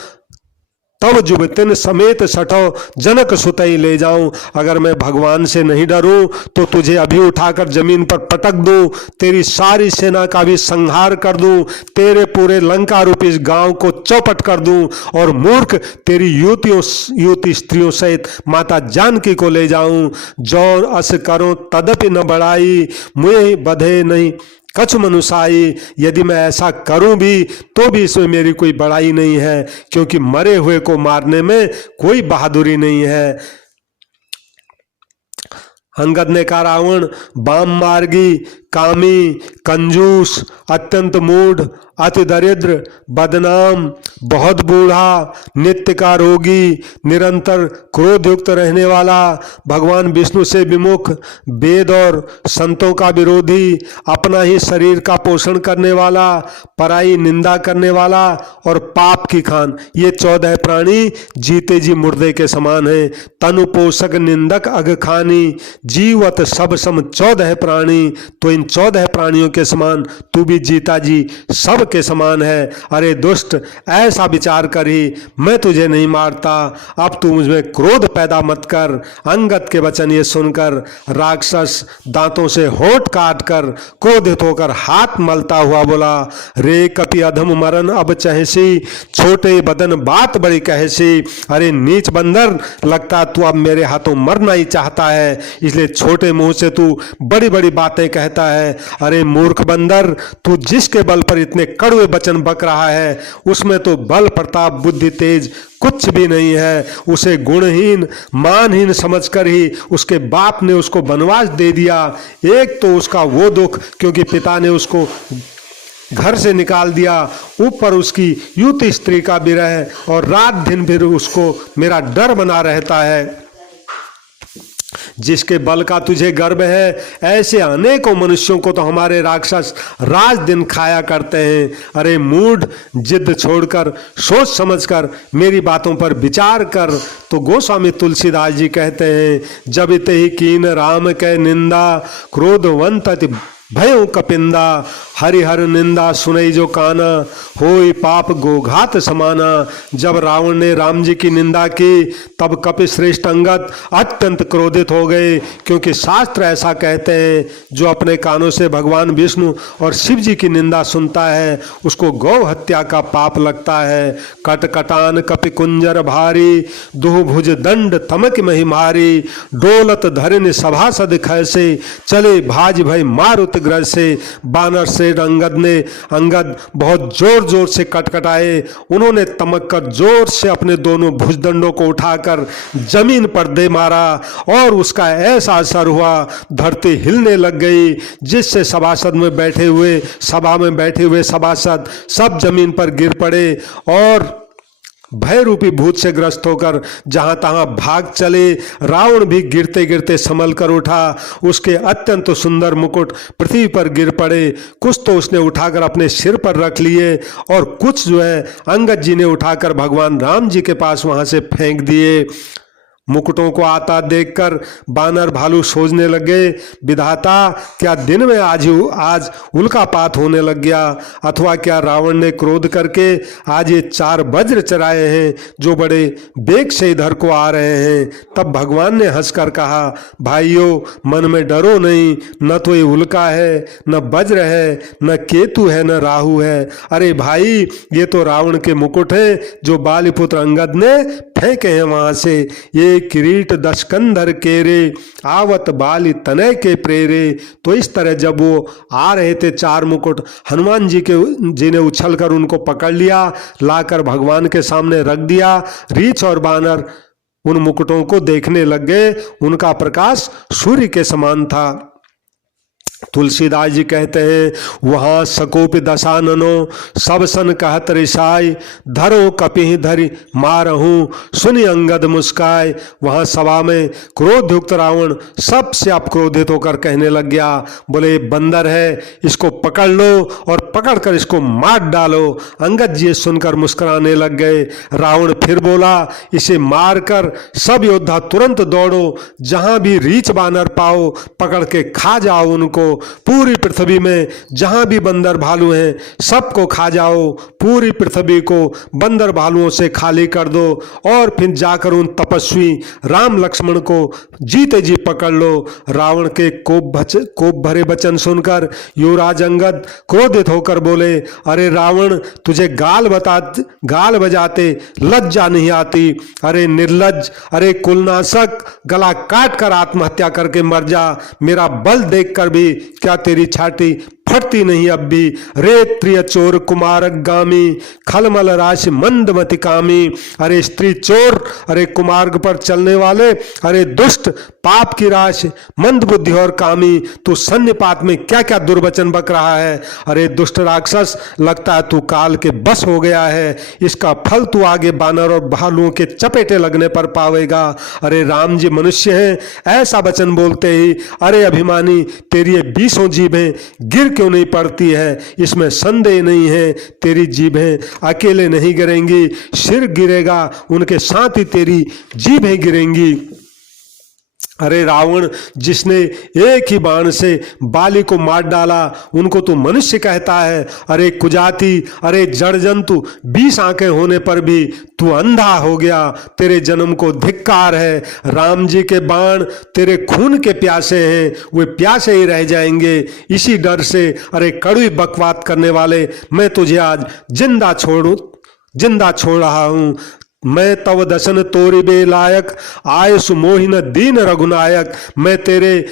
तब जुबतिन समेत सठो जनक सुतई ले जाऊं। अगर मैं भगवान से नहीं डरूं तो तुझे अभी उठाकर जमीन पर पटक दूं, तेरी सारी सेना का भी संहार कर दूं, तेरे पूरे लंका रूपी इस गांव को चौपट कर दूं, और मूर्ख, तेरी युवती स्त्रियों सहित माता जानकी को ले जाऊं। जो अस करो तदपि न बढ़ाई, मुझे बधे नहीं कछु मनुसाई। यदि मैं ऐसा करूं भी तो भी इसमें मेरी कोई बड़ाई नहीं है, क्योंकि मरे हुए को मारने में कोई बहादुरी नहीं है। अंगद ने कहा, रावण वाम मार्गी, कामी, कंजूस, अत्यंत मूढ़, अति दरिद्र, बदनाम, बहुत बूढ़ा, नित्य का रोगी, निरंतर क्रोधयुक्त रहने वाला, भगवान विष्णु से विमुख, वेद और संतों का विरोधी, अपना ही शरीर का पोषण करने वाला, पराई निंदा करने वाला और पाप की खान, ये 14 प्राणी जीते जी मुर्दे के समान हैं। तनु पोषक निंदक अघ खानी, जीवत सब सम 14 प्राणी। तो इन 14 प्राणियों के समान तू भी जीता जी सब के समान है। अरे दुष्ट, ऐसा विचार कर ही मैं तुझे नहीं मारता, अब तू मुझमें क्रोध पैदा मत कर। अंगद के वचन ये सुनकर राक्षस दांतों से होंठ काट कर क्रोधित होकर हाथ मलता हुआ बोला, रे कपि अधम मरण अब चहसी, छोटे बदन बात बड़ी कहसी। अरे नीच बंदर, लगता तू अब मेरे हाथों मरना ही चाहता है, इसलिए छोटे मुंह से तू बड़ी बड़ी बातें कहता है। अरे मूर्ख बंदर, तू जिसके बल पर इतने कड़वे वचन बक रहा है, उसमें तो बल प्रताप बुद्धि तेज कुछ भी नहीं है। उसे गुणहीन मानहीन समझकर ही उसके बाप ने उसको वनवास दे दिया। एक तो उसका वो दुख क्योंकि पिता ने उसको घर से निकाल दिया, ऊपर उसकी युवती स्त्री का विरह, और रात दिन फिर उसको मेरा डर बना रहता है। जिसके बल का तुझे गर्व है, ऐसे अनेकों मनुष्यों को तो हमारे राक्षस रात दिन खाया करते हैं। अरे मूढ़, जिद छोड़कर सोच समझकर मेरी बातों पर विचार कर। तो गोस्वामी तुलसीदास जी कहते हैं, जब इत ही कीन राम कै निंदा, क्रोधवंत अति भयों कपिंदा, हरिहर निंदा सुनई जो काना, होई पाप गोघात समाना। जब रावण ने राम जी की निंदा की, तब कपि श्रेष्ठ अंगद अत्यंत क्रोधित हो गए, क्योंकि शास्त्र ऐसा कहते हैं, जो अपने कानों से भगवान विष्णु और शिव जी की निंदा सुनता है, उसको गौ हत्या का पाप लगता है। कटकटान कपि कुंजर भारी, दुह भुज दंड तमक मही मारी, डोलत धरिन सभासद खैसे, चले भाज भय मारुत ग्रह से। बानर से अंगद बहुत जोर जोर से कटकटाए। उन्होंने तमक कर जोर से अपने दोनों भुजदंडों को उठाकर जमीन पर दे मारा, और उसका ऐसा असर हुआ, धरती हिलने लग गई, जिससे सभा में बैठे हुए सभासद सब जमीन पर गिर पड़े, और भय रूपी भूत से ग्रस्त होकर जहां तहां भाग चले। रावण भी गिरते गिरते संभल कर उठा, उसके अत्यंत सुंदर मुकुट पृथ्वी पर गिर पड़े। कुछ तो उसने उठाकर अपने सिर पर रख लिए, और कुछ जो है अंगद जी ने उठाकर भगवान राम जी के पास वहां से फेंक दिए। मुकुटों को आता देखकर बानर भालू सोचने लगे, विधाता, क्या दिन में आज उल्कापात होने लग गया, अथवा क्या रावण ने क्रोध करके आज ये 4 वज्र चराए हैं, जो बड़े बेग से इधर को आ रहे हैं। तब भगवान ने हंसकर कहा, भाइयों, मन में डरो नहीं, न तो ये उल्का है, न वज्र है, न केतु है, न राहु है। अरे भाई, ये तो रावण के मुकुट है, जो बालीपुत्र अंगद ने फेंके हैं वहां से। ये किरीट दशकंधर केरे, आवत बाली तनय के प्रेरे। तो इस तरह जब वो आ रहे थे 4 मुकुट, हनुमान जी ने उछलकर उनको पकड़ लिया, लाकर भगवान के सामने रख दिया। रीछ और बानर उन मुकुटों को देखने लग गए, उनका प्रकाश सूर्य के समान था। तुलसीदास जी कहते हैं, वहां सकोप दशाननो, सब सन कहत रिसाई, धरो कपि धरि मारहूं, सुनि अंगद मुस्काय। वहां सभा में क्रोधयुक्त रावण सबसे अपक्रोधित होकर कहने लग गया, बोले बंदर है, इसको पकड़ लो और पकड़कर इसको मार डालो। अंगद जी सुनकर मुस्कुराने लग गए। रावण फिर बोला, इसे मारकर सब योद्धा तुरंत दौड़ो, जहां भी रीछ बानर पाओ पकड़ के खा जाओ उनको। पूरी पृथ्वी में जहां भी बंदर भालू हैं सबको खा जाओ, पूरी पृथ्वी को बंदर भालुओं से खाली कर दो, और फिर जाकर उन तपस्वी राम लक्ष्मण को जीते जी पकड़ लो। रावण के कोप भरे वचन सुनकर युवराज अंगद क्रोधित होकर बोले, अरे रावण, तुझे गाल बजाते लज्जा नहीं आती? अरे निर्लज्ज, अरे कुलनाशक, गला काट कर आत्महत्या करके मर जा। मेरा बल देखकर भी क्या तेरी छाती फटती नहीं अब भी। रे प्रिय चोर कुमारगामी, खलमल राशि मंदमति कामी। अरे स्त्री चोर, अरे कुमार्ग पर चलने वाले, अरे दुष्ट पाप की राशि, मंद बुद्धि और कामी, तू सन्निपात में क्या क्या दुर्वचन बक रहा है। अरे दुष्ट राक्षस, लगता है तू काल के बस हो गया है। इसका फल तू आगे बानर और भालुओं के चपेटे लगने पर पावेगा। अरे राम जी मनुष्य हैं, ऐसा वचन बोलते ही अरे अभिमानी, तेरी ये 20 जीभें गिर क्यों नहीं पड़ती है। इसमें संदेह नहीं है, तेरी जीभें अकेले नहीं गिरेंगी, सिर गिरेगा उनके साथ ही तेरी जीभें गिरेंगी। अरे रावण, जिसने एक ही बाण से बाली को मार डाला, उनको तू मनुष्य कहता है। अरे कुजाति, अरे जड़ जंतु, 20 आंखें होने पर भी तू अंधा हो गया, तेरे जन्म को धिक्कार है। राम जी के बाण तेरे खून के प्यासे हैं, वे प्यासे ही रह जाएंगे। इसी डर से अरे कड़वी बकवाद करने वाले, मैं तुझे आज जिंदा छोड़ रहा हूं। मैं तव दसन तोरि बे लायक, आयस मोहिन दीन रघुनायक। मैं तेरे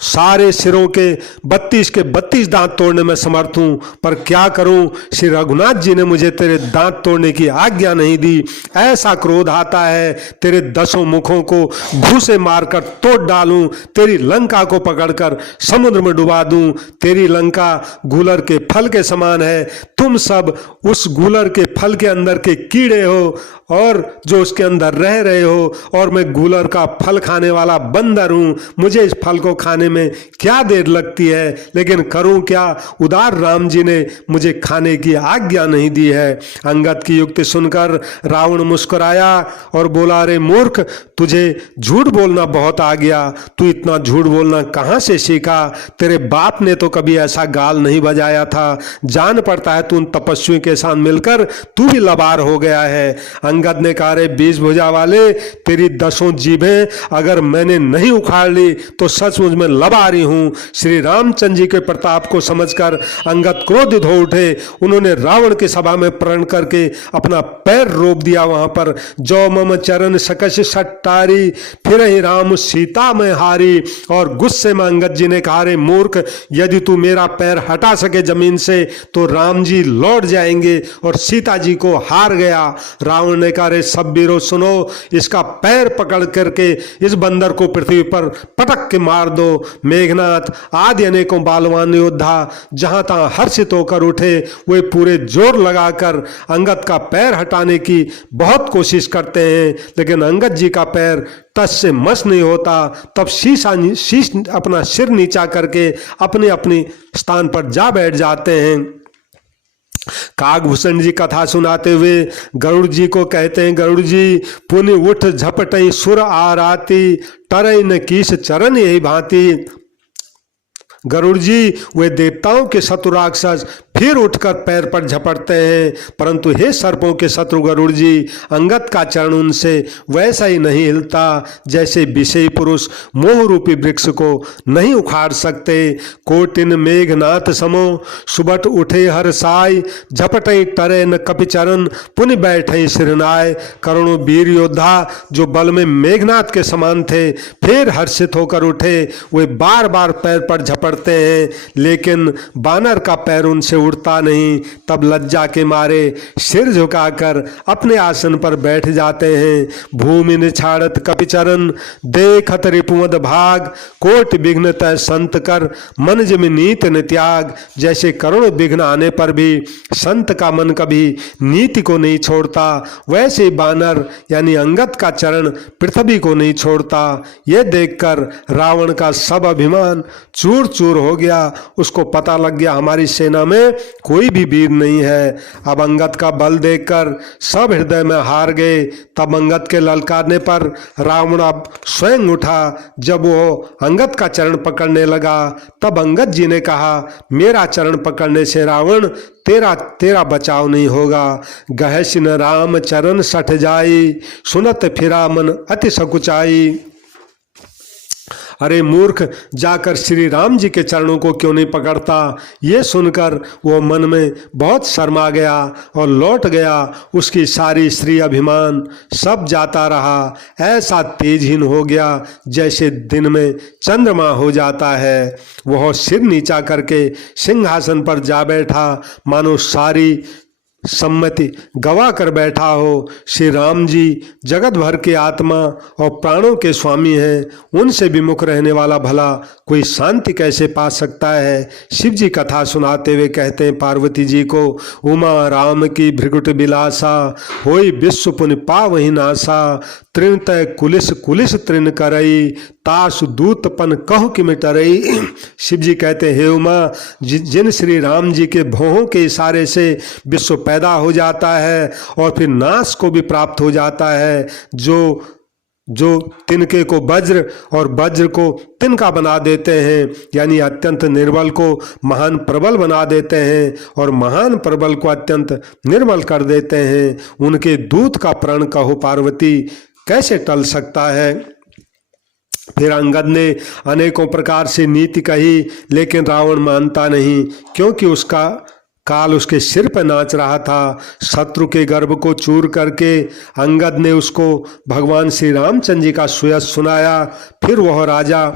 सारे सिरों के 32 दांत तोड़ने में समर्थ हूं, पर क्या करूं, श्री रघुनाथ जी ने मुझे तेरे दांत तोड़ने की आज्ञा नहीं दी। ऐसा क्रोध आता है तेरे 10 मुखों को घूसे मारकर तोड़ डालूं, तेरी लंका को पकड़कर समुद्र में डुबा दूं। तेरी लंका गूलर के फल के समान है, तुम सब उस गूलर के फल के अंदर के कीड़े हो और जो उसके अंदर रह रहे हो, और मैं गूलर का फल खाने वाला बंदर हूं। मुझे इस फल को खाने में क्या देर लगती है, लेकिन करूं क्या, उदार राम जी ने मुझे खाने की आज्ञा नहीं दी है। अंगद की युक्ति सुनकर रावण मुस्कुराया और बोला, अरे मूर्ख, तुझे झूठ बोलना बहुत आ गया। तू इतना झूठ बोलना कहां से सीखा? तेरे बाप ने तो कभी ऐसा गाल नहीं बजाया था। जान पड़ता है तू उन तपस्वियों के साथ मिलकर तू भी लबार हो गया है। अंगद ने कहा, रे 20 भुजा वाले, तेरी 10 जीभें अगर मैंने नहीं उखाड़ ली तो सचमुच में लबारी हूं। श्री रामचंद्र जी के प्रताप को समझकर अंगद क्रोधित हो उठे। उन्होंने रावण की सभा में प्रण करके अपना पैर रोप दिया वहां पर। जो मम चरण सकश सट्टारी, फिर ही राम सीता में हारी। और गुस्से में अंगद जी ने कहा, रे मूर्ख, यदि तू मेरा पैर हटा सके जमीन से तो राम जी लौट जाएंगे और सीता जी को हार गया। रावण ने कहा, रे सब वीरों सुनो, इसका पैर पकड़ करके इस बंदर को पृथ्वी पर पटक के मार दो। मेघनाथ आदि अनेकों बालवान योद्धा जहां तहां हर्षित होकर उठे। वे पूरे जोर लगाकर अंगद का पैर हटाने की बहुत कोशिश करते हैं, लेकिन अंगद जी का पैर टस से मस नहीं होता। तब शीश अपना सिर नीचा करके अपने अपने स्थान पर जा बैठ जाते हैं। काकभूषण जी कथा सुनाते हुए गरुड़ जी को कहते हैं, गरुड़ जी, पुनि उठ झपटई सुर आराती, तरई न कीस चरण यही भांति। गरुड़ जी, वे देवताओं के शत्रु राक्षस फिर उठकर पैर पर झपटते हैं, परंतु हे सर्पों के शत्रु गरुड़ जी, अंगद का चरण उनसे वैसा ही नहीं हिलता जैसे विषयी पुरुष मोह रूपी वृक्ष को नहीं उखाड़ सकते। कोटिन मेघनाथ समो सुबट उठे हर साय, झपटई टरे न कपि चरण, पुनि बैठे सिरनाय। करोड़ों वीर योद्धा जो बल में मेघनाथ के समान थे फिर हर्षित होकर उठे। वे बार बार पैर पर झपटते हैं, लेकिन बानर का पैर उनसे उड़ता नहीं। तब लज्जा के मारे सिर झुकाकर अपने आसन पर बैठ जाते हैं। भूमि निछाड़त कपिचरण, देखत रिपुमद भाग, कोट विघ्न तय संत कर, मन जिम नीत न त्याग। जैसे करोड़ों विघ्न आने पर भी संत का मन कभी नीति को नहीं छोड़ता, वैसे बानर यानी अंगद का चरण पृथ्वी को नहीं छोड़ता। यह देखकर रावण का सब अभिमान चूर चूर हो गया। उसको पता लग गया हमारी सेना में कोई भी वीर नहीं है। अब अंगद का बल देखकर सब हृदय में हार गए। तब अंगद के ललकारने पर रावण अब स्वयं उठा। जब वो अंगद का चरण पकड़ने लगा तब अंगद जी ने कहा, मेरा चरण पकड़ने से रावण तेरा बचाव नहीं होगा। गहस न राम चरण सठ जाई, सुनत फिरा मन अति सकुचाई। अरे मूर्ख, जाकर श्री राम जी के चरणों को क्यों नहीं पकड़ता। ये सुनकर वो मन में बहुत शर्मा गया और लौट गया। उसकी सारी स्त्री अभिमान सब जाता रहा। ऐसा तेजहीन हो गया जैसे दिन में चंद्रमा हो जाता है। वह सिर नीचा करके सिंहासन पर जा बैठा, मानो सारी सम्मति गवा कर बैठा हो। श्री राम जी जगत भर के आत्मा और प्राणों के स्वामी हैं। उनसे विमुख रहने वाला भला कोई शांति कैसे पा सकता है। शिव जी कथा सुनाते हुए कहते हैं पार्वती जी को, उमा राम की भृगुट बिलासा, होई विश्व पुनि पावहि नासा, तृण तय कुलिस कुलिस तृण करई, तासु दूतपन कहु कि मिटरई। शिव जी कहते हैं, हे उमा, जिन श्री राम जी के भौहों के इशारे से विश्व पैदा हो जाता है और फिर नाश को भी प्राप्त हो जाता है, जो तिनके को वज्र और वज्र को तिनका बना देते हैं, यानी अत्यंत निर्बल को महान प्रबल बना देते हैं और महान प्रबल को अत्यंत निर्बल कर देते हैं, उनके दूत का प्रण कहो पार्वती कैसे टल सकता है। फिर अंगद ने अनेकों प्रकार से नीति कही, लेकिन रावण मानता नहीं, क्योंकि उसका काल उसके सिर पर नाच रहा था। शत्रु के गर्भ को चूर करके अंगद ने उसको भगवान श्री रामचंद्र जी का सुयश सुनाया। फिर वह राजा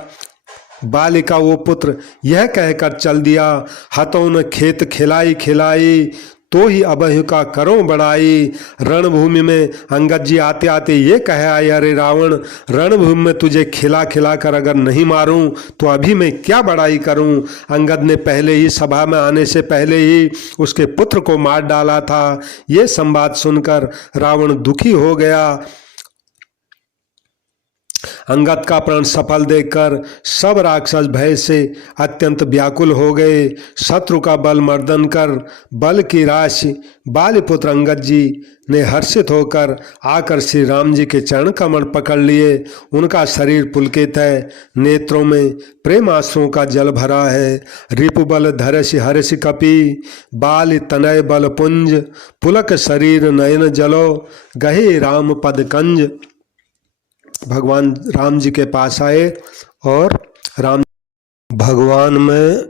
बाली का वो पुत्र यह कहकर चल दिया, हतों न खेत खिलाई खिलाई, तो ही अबह का करो बढ़ाई। रणभूमि में अंगद जी आते आते ये कहे आए, अरे रावण, रणभूमि में तुझे खिला खिला कर अगर नहीं मारूं तो अभी मैं क्या बढ़ाई करूं। अंगद ने पहले ही सभा में आने से पहले ही उसके पुत्र को मार डाला था। ये संवाद सुनकर रावण दुखी हो गया। अंगद का प्रण सफल देखकर सब राक्षस भय से अत्यंत व्याकुल हो गए। शत्रु का बल मर्दन कर बल की राशि बालीपुत्र अंगद जी ने हर्षित होकर आकर श्री राम जी के चरण कमल पकड़ लिए। उनका शरीर पुलकित है, नेत्रों में प्रेम आंसुओं का जल भरा है। रिपु बल धरसि हर्षि कपि, बाल तनय बल पुंज, पुलक शरीर नयन जलो, गहे राम पद कंज। भगवान राम जी के पास आए और भगवान में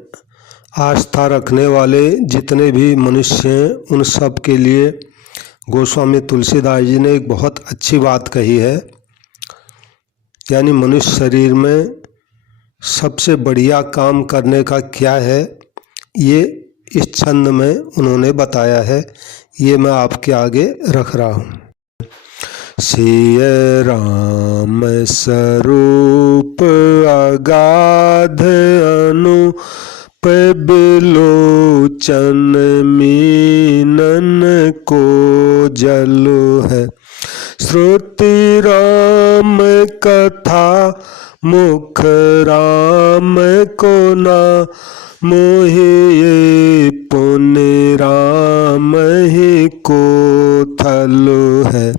आस्था रखने वाले जितने भी मनुष्य हैं उन सब के लिए गोस्वामी तुलसीदास जी ने एक बहुत अच्छी बात कही है। यानी मनुष्य शरीर में सबसे बढ़िया काम करने का क्या है, ये इस छंद में उन्होंने बताया है। ये मैं आपके आगे रख रहा हूँ। सिय राम स्वरूप अगाध अनुप बिलोचन, मीनन को जलो है। श्रुति राम कथा मुख राम को ना, मोहि पुण्य राम ही को थलो है।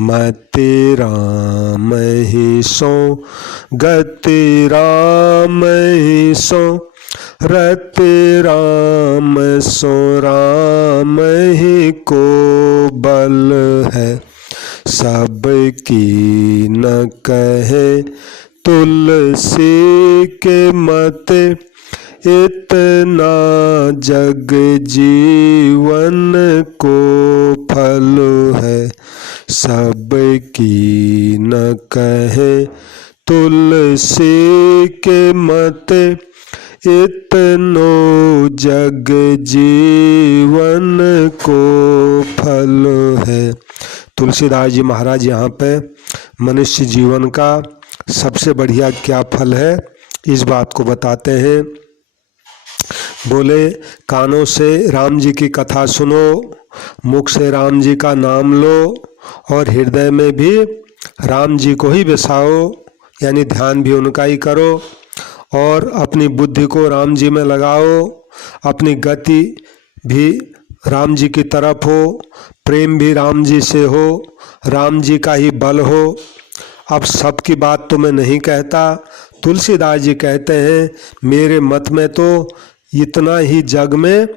मति राम ही सो गति राम ही सो, रति राम सो राम ही को बल है। सबकी न कहे तुलसी के मत, इतना जग जीवन को फल है। सबकी न कहे तुलसी के मत, इतनो जग जीवन को फल है। तुलसीदास जी महाराज यहाँ पे मनुष्य जीवन का सबसे बढ़िया क्या फल है इस बात को बताते हैं। बोले, कानों से राम जी की कथा सुनो, मुख से राम जी का नाम लो और हृदय में भी राम जी को ही बसाओ, यानी ध्यान भी उनका ही करो और अपनी बुद्धि को राम जी में लगाओ। अपनी गति भी राम जी की तरफ हो, प्रेम भी राम जी से हो, राम जी का ही बल हो। अब सबकी बात तो मैं नहीं कहता, तुलसीदास जी कहते हैं मेरे मत में तो इतना ही जग में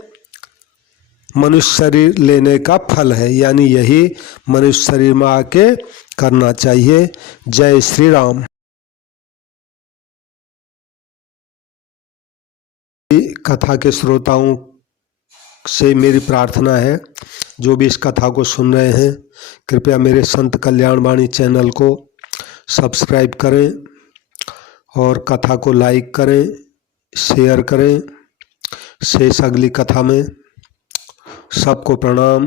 मनुष्य शरीर लेने का फल है, यानी यही मनुष्य शरीर में आके करना चाहिए। जय श्री राम। कथा के श्रोताओं से मेरी प्रार्थना है, जो भी इस कथा को सुन रहे हैं, कृपया मेरे संत कल्याण वाणी चैनल को सब्सक्राइब करें और कथा को लाइक करें, शेयर करें। शेष अगली कथा में। सबको प्रणाम।